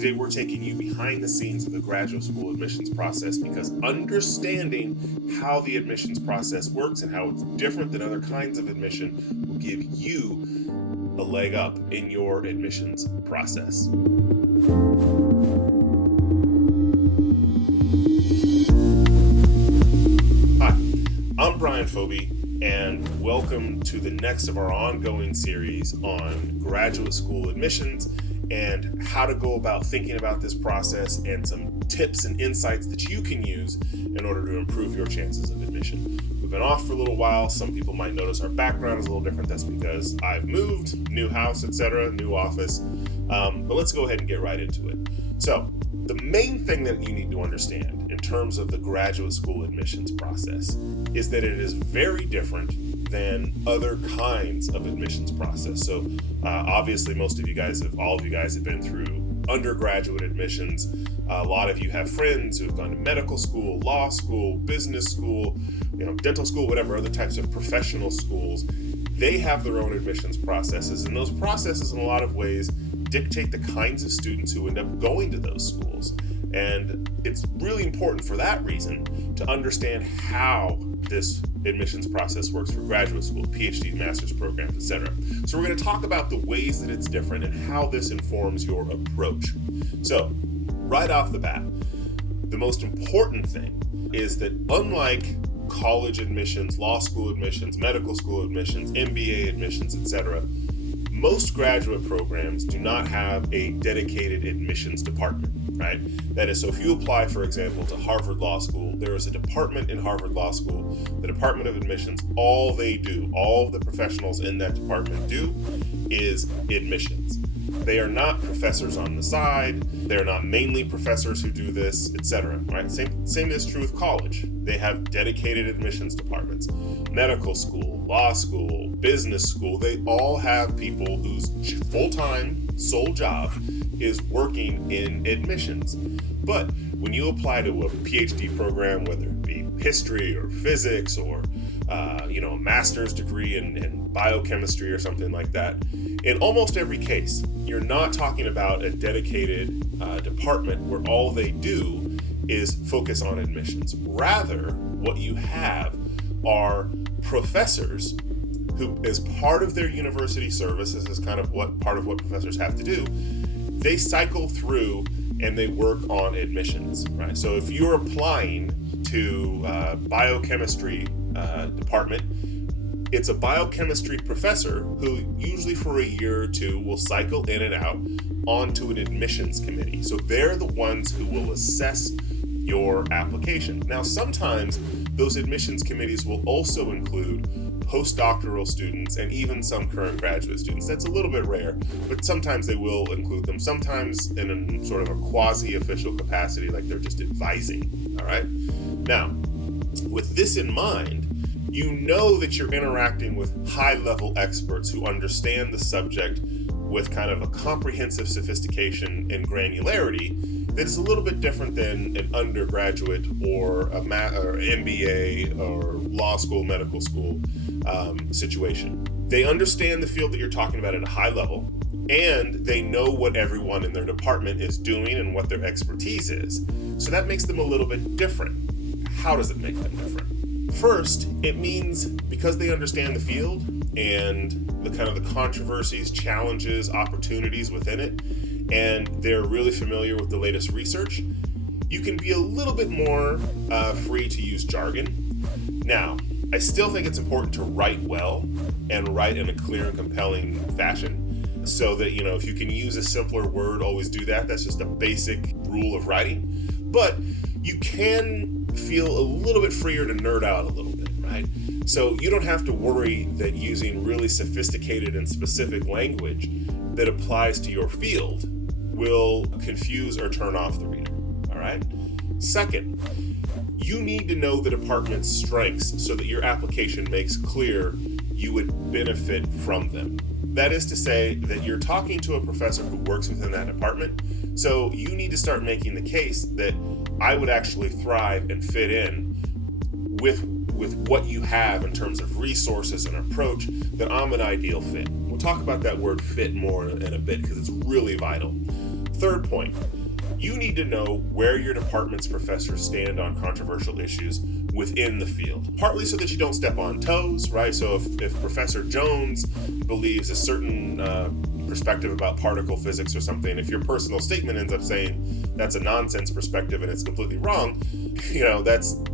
Today we're taking you behind the scenes of the graduate school admissions process, because understanding how the admissions process works and how it's different than other kinds of admission will give you a leg up in your admissions process. Hi, I'm Brian Phoebe, and welcome to the next of our ongoing series on graduate school admissions and how to go about thinking about this process and some tips and insights that you can use in order to improve your chances of admission. We've been off for a little while. Some people might notice our background is a little different. That's because I've moved, new house, etc., new office. But let's go ahead and get right into it. So the main thing that you need to understand in terms of the graduate school admissions process is that it is very different than other kinds of admissions process. So obviously all of you guys have been through undergraduate admissions. A lot of you have friends who have gone to medical school, law school, business school, dental school, whatever other types of professional schools. They have their own admissions processes, and those processes in a lot of ways dictate the kinds of students who end up going to those schools. And it's really important for that reason to understand how this admissions process works for graduate school, Ph.D, master's programs, etc. So we're going to talk about the ways that it's different and how this informs your approach. So right off the bat, the most important thing is that unlike college admissions, law school admissions, medical school admissions, MBA admissions, etc., most graduate programs do not have a dedicated admissions department, right? That is, so if you apply, for example, to Harvard Law School, there is a department in Harvard Law School, the Department of Admissions. All they do, all of the professionals in that department do, is admissions. They are not professors on the side. They're not mainly professors who do this, etc. Right? Same is true with college. They have dedicated admissions departments. Medical school, law school, business school, they all have people whose full-time sole job is working in admissions. But when you apply to a PhD program, whether it be history or physics or a master's degree in biochemistry or something like that, in almost every case, you're not talking about a dedicated department where all they do is focus on admissions. Rather, what you have are professors who, as part of their university service, this is kind of part of what professors have to do, they cycle through and they work on admissions, right? So if you're applying to biochemistry department, it's a biochemistry professor who usually for a year or two will cycle in and out onto an admissions committee. So they're the ones who will assess your application. Now, sometimes those admissions committees will also include postdoctoral students and even some current graduate students. That's a little bit rare, but sometimes they will include them, sometimes in a sort of a quasi-official capacity, like they're just advising, all right? Now, with this in mind, you know that you're interacting with high-level experts who understand the subject with kind of a comprehensive sophistication and granularity that is a little bit different than an undergraduate or or MBA or law school, medical school situation. They understand the field that you're talking about at a high level, and they know what everyone in their department is doing and what their expertise is. So that makes them a little bit different. How does it make them different? First, it means because they understand the field and the kind of the controversies, challenges, opportunities within it, and they're really familiar with the latest research, you can be a little bit more free to use jargon. Now, I still think it's important to write well and write in a clear and compelling fashion, so that, if you can use a simpler word, always do that. That's just a basic rule of writing. But you can feel a little bit freer to nerd out a little bit, right? So you don't have to worry that using really sophisticated and specific language that applies to your field will confuse or turn off the reader, all right? Second, you need to know the department's strengths so that your application makes clear you would benefit from them. That is to say that you're talking to a professor who works within that department, so you need to start making the case that I would actually thrive and fit in with what you have in terms of resources and approach, that I'm an ideal fit. We'll talk about that word fit more in a bit because it's really vital. Third point, you need to know where your department's professors stand on controversial issues within the field, partly so that you don't step on toes, right? So if Professor Jones believes a certain perspective about particle physics or something, if your personal statement ends up saying that's a nonsense perspective and it's completely wrong,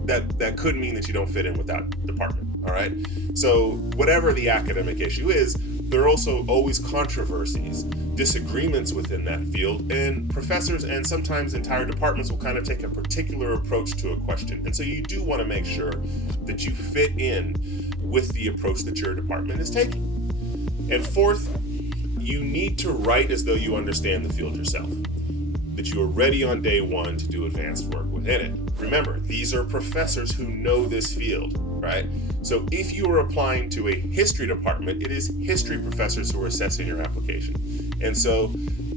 that could mean that you don't fit in with that department, all right? So whatever the academic issue is, there are also always controversies, disagreements within that field, and professors and sometimes entire departments will kind of take a particular approach to a question. And so you do want to make sure that you fit in with the approach that your department is taking. And fourth, you need to write as though you understand the field yourself, that you are ready on day one to do advanced work within it. Remember, these are professors who know this field, right? So if you are applying to a history department, it is history professors who are assessing your application. And so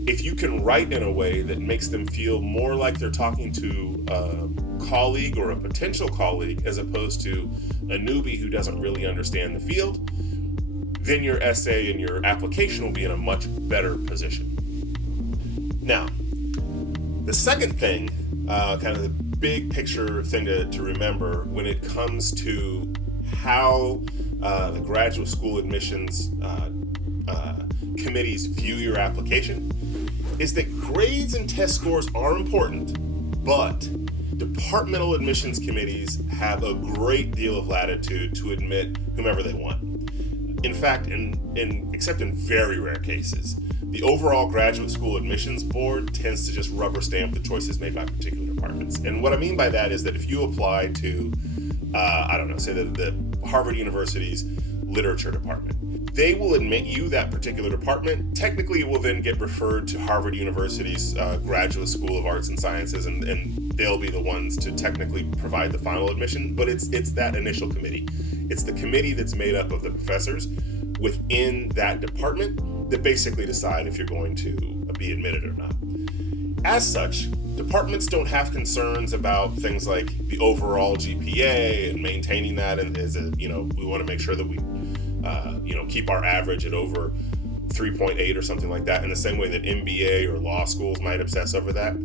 if you can write in a way that makes them feel more like they're talking to a colleague or a potential colleague as opposed to a newbie who doesn't really understand the field, then your essay and your application will be in a much better position. Now, the second thing, kind of the big picture thing to remember when it comes to how the graduate school admissions committees view your application is that grades and test scores are important, but departmental admissions committees have a great deal of latitude to admit whomever they want. In fact, except in very rare cases, the overall graduate school admissions board tends to just rubber stamp the choices made by particular departments. And what I mean by that is that if you apply to, say the Harvard University's literature department, they will admit you that particular department. Technically, it will then get referred to Harvard University's Graduate School of Arts and Sciences, and they'll be the ones to technically provide the final admission, but it's that initial committee. It's the committee that's made up of the professors within that department that basically decide if you're going to be admitted or not. As such, departments don't have concerns about things like the overall GPA and maintaining that, and we want to make sure that we keep our average at over 3.8 or something like that, in the same way that MBA or law schools might obsess over that.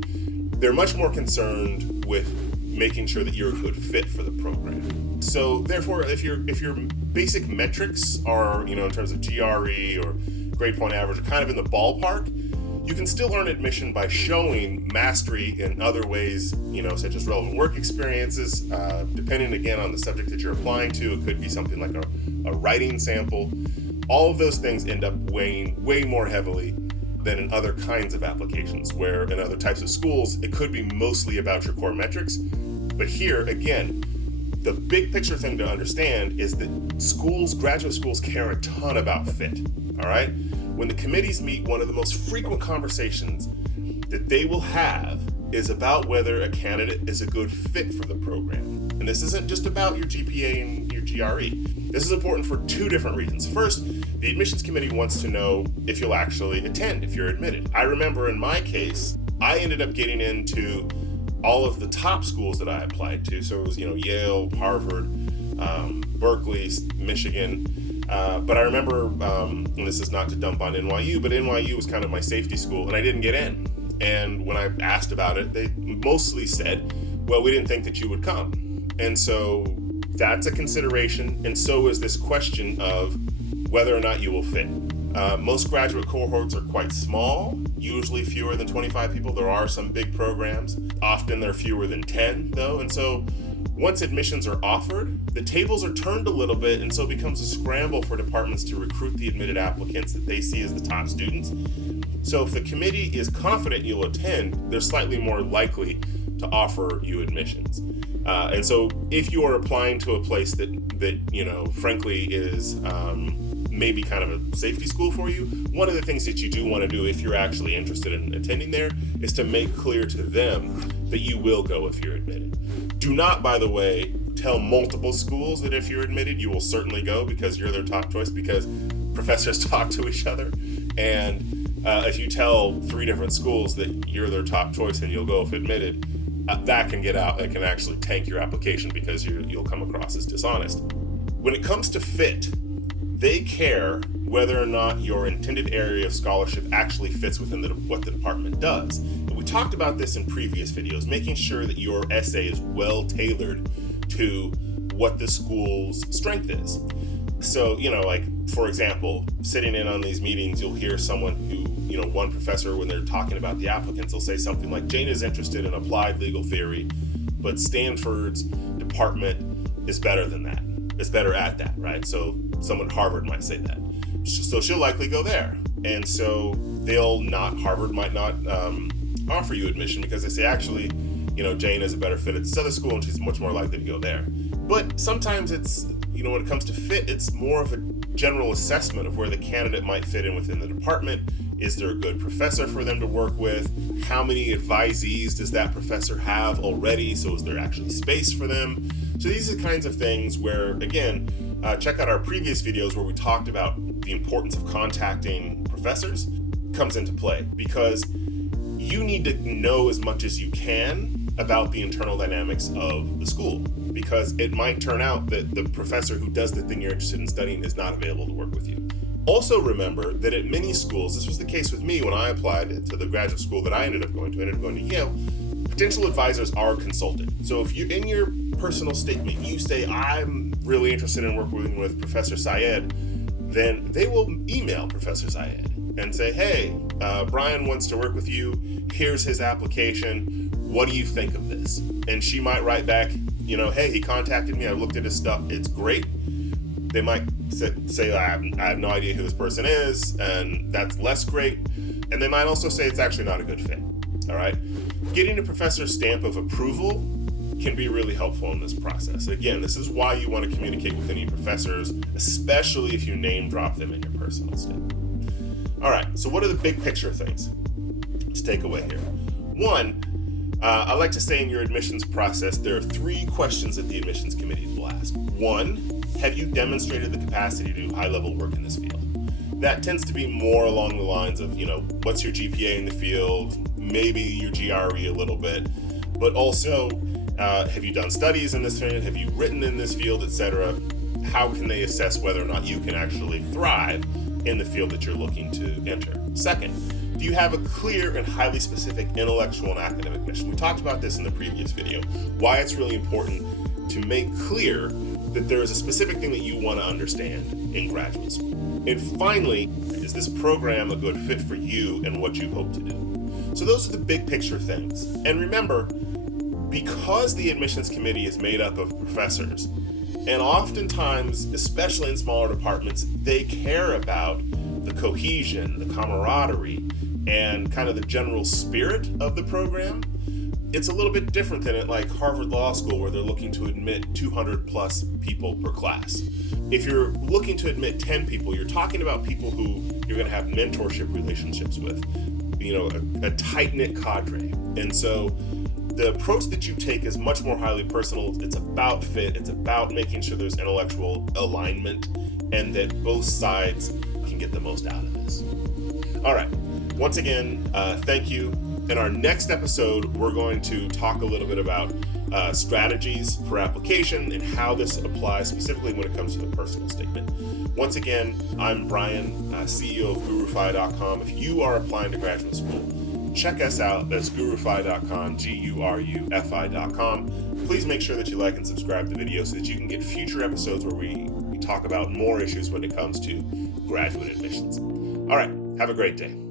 They're much more concerned with making sure that you're a good fit for the program. So therefore, if your basic metrics are, in terms of GRE or grade point average, are kind of in the ballpark, you can still earn admission by showing mastery in other ways, such as relevant work experiences, depending again on the subject that you're applying to. It could be something like a writing sample. All of those things end up weighing way more heavily than in other kinds of applications, where in other types of schools, it could be mostly about your core metrics. But here, again, the big picture thing to understand is that graduate schools care a ton about fit, all right? When the committees meet, one of the most frequent conversations that they will have is about whether a candidate is a good fit for the program. And this isn't just about your GPA and your GRE. This is important for two different reasons. First, the admissions committee wants to know if you'll actually attend, if you're admitted. I remember in my case, I ended up getting into all of the top schools that I applied to. So it was, Yale, Harvard, Berkeley, Michigan. But I remember, and this is not to dump on NYU, but NYU was kind of my safety school, and I didn't get in. And when I asked about it, they mostly said, well, we didn't think that you would come. And so that's a consideration, and so is this question of whether or not you will fit. Most graduate cohorts are quite small, usually fewer than 25 people. There are some big programs. Often they're fewer than 10, though. And so once admissions are offered, the tables are turned a little bit, and so it becomes a scramble for departments to recruit the admitted applicants that they see as the top students. So if the committee is confident you'll attend, they're slightly more likely to offer you admissions. And so if you are applying to a place that frankly is maybe kind of a safety school for you, one of the things that you do want to do if you're actually interested in attending there is to make clear to them that you will go if you're admitted. Do not, by the way, tell multiple schools that if you're admitted, you will certainly go because you're their top choice, because professors talk to each other. And if you tell 3 different schools that you're their top choice and you'll go if admitted, that can get out. It can actually tank your application because you'll come across as dishonest. When it comes to fit, They care whether or not your intended area of scholarship actually fits within what the department does. And we talked about this in previous videos, making sure that your essay is well tailored to what the school's strength is. So, like, for example, sitting in on these meetings, you'll hear someone who, one professor, when they're talking about the applicants, will say something like, Jane is interested in applied legal theory, but Stanford's department is better than that. It's better at that, right? So someone at Harvard might say that. So she'll likely go there. And so Harvard might not offer you admission because they say, actually, Jane is a better fit at this other school and she's much more likely to go there. But sometimes it's, when it comes to fit, it's more of a general assessment of where the candidate might fit in within the department. Is there a good professor for them to work with? How many advisees does that professor have already? So is there actually space for them? So these are the kinds of things where, again, check out our previous videos where we talked about the importance of contacting professors comes into play, because you need to know as much as you can about the internal dynamics of the school, because it might turn out that the professor who does the thing you're interested in studying is not available to work with you. Also remember that at many schools, this was the case with me when I applied to the graduate school that I ended up going to Yale, potential advisors are consulted. So if you, in your personal statement, you say, I'm really interested in working with Professor Syed, then they will email Professor Syed and say, hey, Brian wants to work with you. Here's his application. What do you think of this? And she might write back, hey, he contacted me. I looked at his stuff. It's great. They might say, I have no idea who this person is, and that's less great. And they might also say it's actually not a good fit. All right. Getting a professor's stamp of approval can be really helpful in this process. Again, this is why you want to communicate with any professors, especially if you name drop them in your personal statement. All right. So what are the big picture things to take away here? One, I like to say in your admissions process, there are 3 questions that the admissions committee will ask. 1, have you demonstrated the capacity to do high-level work in this field? That tends to be more along the lines of, what's your GPA in the field, maybe your GRE a little bit, but also, have you done studies in this field? Have you written in this field, etc.? How can they assess whether or not you can actually thrive in the field that you're looking to enter? Second, do you have a clear and highly specific intellectual and academic mission? We talked about this in the previous video, why it's really important to make clear that there is a specific thing that you want to understand in graduate school. And finally, is this program a good fit for you and what you hope to do? So those are the big picture things. And remember, because the admissions committee is made up of professors, and oftentimes, especially in smaller departments, they care about the cohesion, the camaraderie, and kind of the general spirit of the program. It's a little bit different than at like Harvard Law School, where they're looking to admit 200 plus people per class. If you're looking to admit 10 people, you're talking about people who you're going to have mentorship relationships with, a tight-knit cadre. And so the approach that you take is much more highly personal. It's about fit. It's about making sure there's intellectual alignment and that both sides can get the most out of this. All right. Once again, thank you. In our next episode, we're going to talk a little bit about strategies for application and how this applies specifically when it comes to the personal statement. Once again, I'm Brian, CEO of GuruFi.com. If you are applying to graduate school, check us out. That's GuruFi.com, GURUFI.com. Please make sure that you like and subscribe to the video so that you can get future episodes where we talk about more issues when it comes to graduate admissions. All right, have a great day.